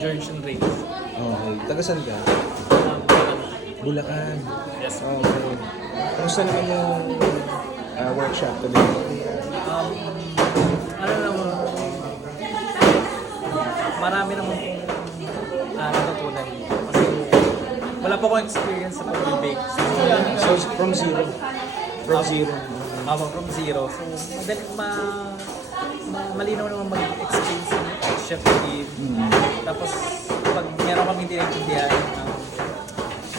George and Reyes. Okay. Taga saan ka? Bulacan. Yes. Okay. Kamusta naman yung workshop today? Ano naman, marami naman pong natutunan dito. Kasi wala pa akong experience sa pag-bake. So, from zero? From zero? From zero. So, madali malinaw naman mag-explain sa chef team. Tapos, pag meron kami hindi naintindihan,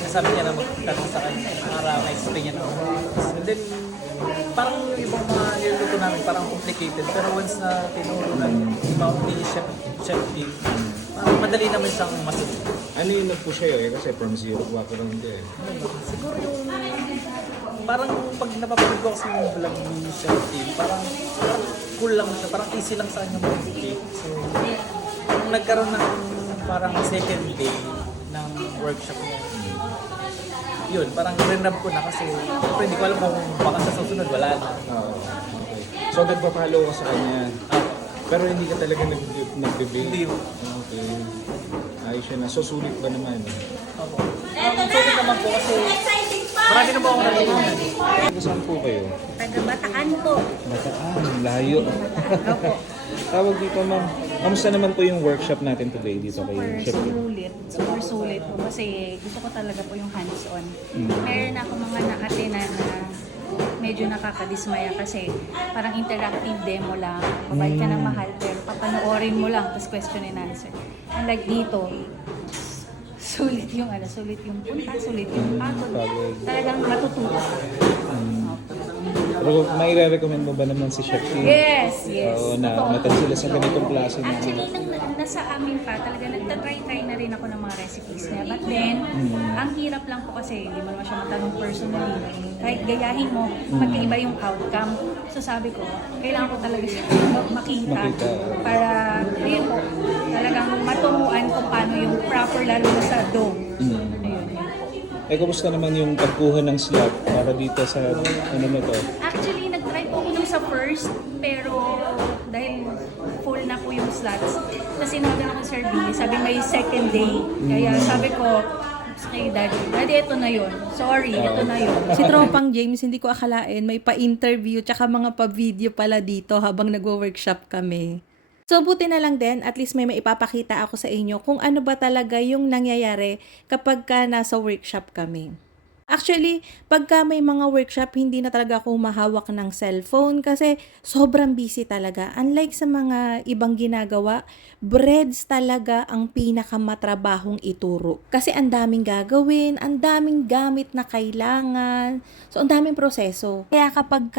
sabi niya na magtanong sa kanya para ma-explain niya naman. And then, parang yung ibang mga niluluto namin parang complicated. Pero once na tinuro ng ibang ni chef team, parang madali naman siyang masunod. Ano yung nag-push sa'yo eh? Kasi from zero, background eh. Siguro yung parang pag napapanood ko kasi yung vlog ni chef team, parang cool lang siya, parang easy lang sa kanya mag-bake. So, nung nagkaroon ng parang second day ng workshop niya, yun, parang rinab ko na kasi siyempre hindi ko alam kung baka sa susunod, wala na. Oo. Okay. So, nagpa-follow ka sa kanya. Pero hindi ka talaga nag-debate? Hindi. Okay. Ayos siya na. So, sulit ba naman? Opo. Sulit naman po kasi marami na po akong natutunan. Saan po kayo? Taga Bataan po. Bataan. Layo. Opo. Tawag dito, ma'am. Kamusta naman po yung workshop natin today dito kay Chef? Super sulit po kasi gusto ko talaga po yung hands-on. Meron ako mga na-attena na medyo nakakadismaya kasi parang interactive demo lang. Babayad ka ng mahal pero papanoorin mo lang tapos question and answer. Unlike dito, sulit yung punta, sulit yung pagod. Talagang matututo ka. Pero may recommend mo ba naman si Chef T? Yes. Oo, na Totoo. matan sila sa ganitong klase na. Actually, nasa amin pa, talaga nagtatry-try na rin ako ng mga recipes niya. But then, ang hirap lang po kasi hindi mo naman siya matanong personally. Kahit gayahin mo, magkaiba yung outcome. So sabi ko, kailangan ko talaga siya makita. Para, yun po, talagang maturuan kung paano yung proper, lalo na sa dough. Ayun. Eh, kumusta naman yung pagkuha ng slot para dito sa ano na to? Actually, nag-try po ako nung sa first, pero dahil full na po yung slots, kasi sinabi ako Sir B, sabi may second day. Kaya sabi ko, kay Daddy, ito na yun. Sorry, ito na yun. Si Tropang James, hindi ko akalain may pa-interview tsaka mga pa-video pala dito habang nagwo-workshop kami. So, buti na lang din, at least may maipapakita ako sa inyo kung ano ba talaga yung nangyayari kapag ka nasa workshop kami. Actually, pagka may mga workshop, hindi na talaga ako humahawak ng cellphone kasi sobrang busy talaga. Unlike sa mga ibang ginagawa, breads talaga ang pinakamatrabahong ituro. Kasi ang daming gagawin, ang daming gamit na kailangan. So, ang daming proseso. Kaya kapag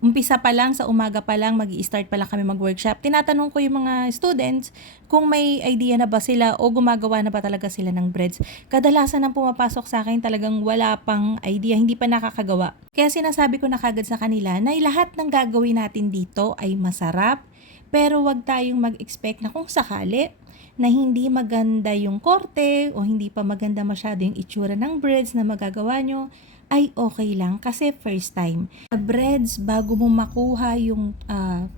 umpisa pa lang, sa umaga pa lang, mag-i-start pa lang kami mag-workshop, tinatanong ko yung mga students kung may idea na ba sila o gumagawa na ba talaga sila ng breads. Kadalasan ang pumapasok sa akin talagang wala pang idea, hindi pa nakakagawa. Kaya sinasabi ko na kagad sa kanila na lahat ng gagawin natin dito ay masarap, pero wag tayong mag-expect na kung sakali na hindi maganda yung korte o hindi pa maganda masyado yung itsura ng breads na magagawa nyo, ay okay lang kasi first time. Breads, bago mo makuha yung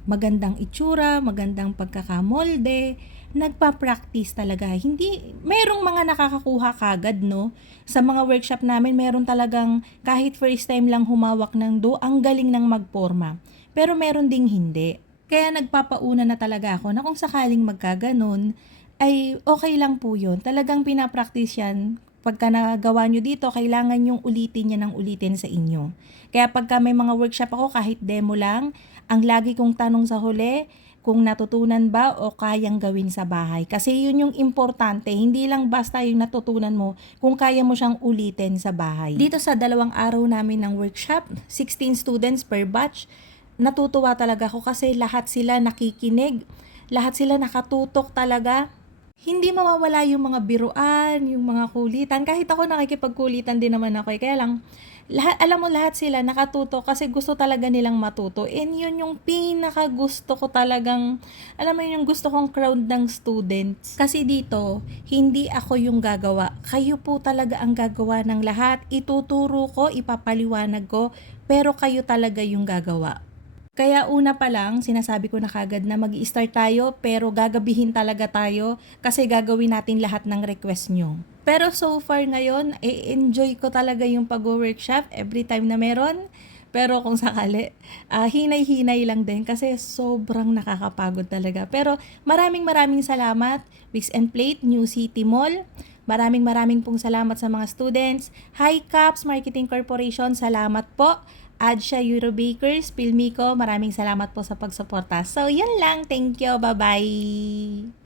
magandang itsura, magandang pagkakamolde, nagpa-practice talaga. Hindi, merong mga nakakakuha kagad, no? Sa mga workshop namin, meron talagang kahit first time lang humawak ng dough, ang galing ng magporma. Pero meron ding hindi. Kaya nagpapauna na talaga ako na kung sakaling magkaganon, ay okay lang po yun. Talagang pinapractice yan. Pagka nagawa nyo dito, kailangan yung ulitin niya ng ulitin sa inyo. Kaya pagka may mga workshop ako, kahit demo lang, ang lagi kong tanong sa huli, kung natutunan ba o kayang gawin sa bahay. Kasi yun yung importante, hindi lang basta yung natutunan mo, kung kaya mo siyang ulitin sa bahay. Dito sa 2 araw namin ng workshop, 16 students per batch, natutuwa talaga ako kasi lahat sila nakikinig, lahat sila nakatutok talaga. Hindi mawawala yung mga biruan, yung mga kulitan. Kahit ako nakikipagkulitan din naman ako. Kaya lang, alam mo lahat sila nakatuto kasi gusto talaga nilang matuto. And yun yung pinaka gusto ko talagang, alam mo yun yung gusto kong crowd ng students. Kasi dito, hindi ako yung gagawa. Kayo po talaga ang gagawa ng lahat. Ituturo ko, ipapaliwanag ko, pero kayo talaga yung gagawa. Kaya una pa lang, sinasabi ko na kagad na mag-i-start tayo pero gagabihin talaga tayo kasi gagawin natin lahat ng request nyo. Pero so far ngayon, enjoy ko talaga yung pag-workshop every time na meron. Pero kung sakali, hinay-hinay lang din kasi sobrang nakakapagod talaga. Pero maraming salamat, Wix and Plate, New City Mall. Maraming pong salamat sa mga students. High Caps Marketing Corporation, salamat po. Adsha Eurobakers, Pilmico, maraming salamat po sa pagsuporta. So, yun lang. Thank you. Bye-bye.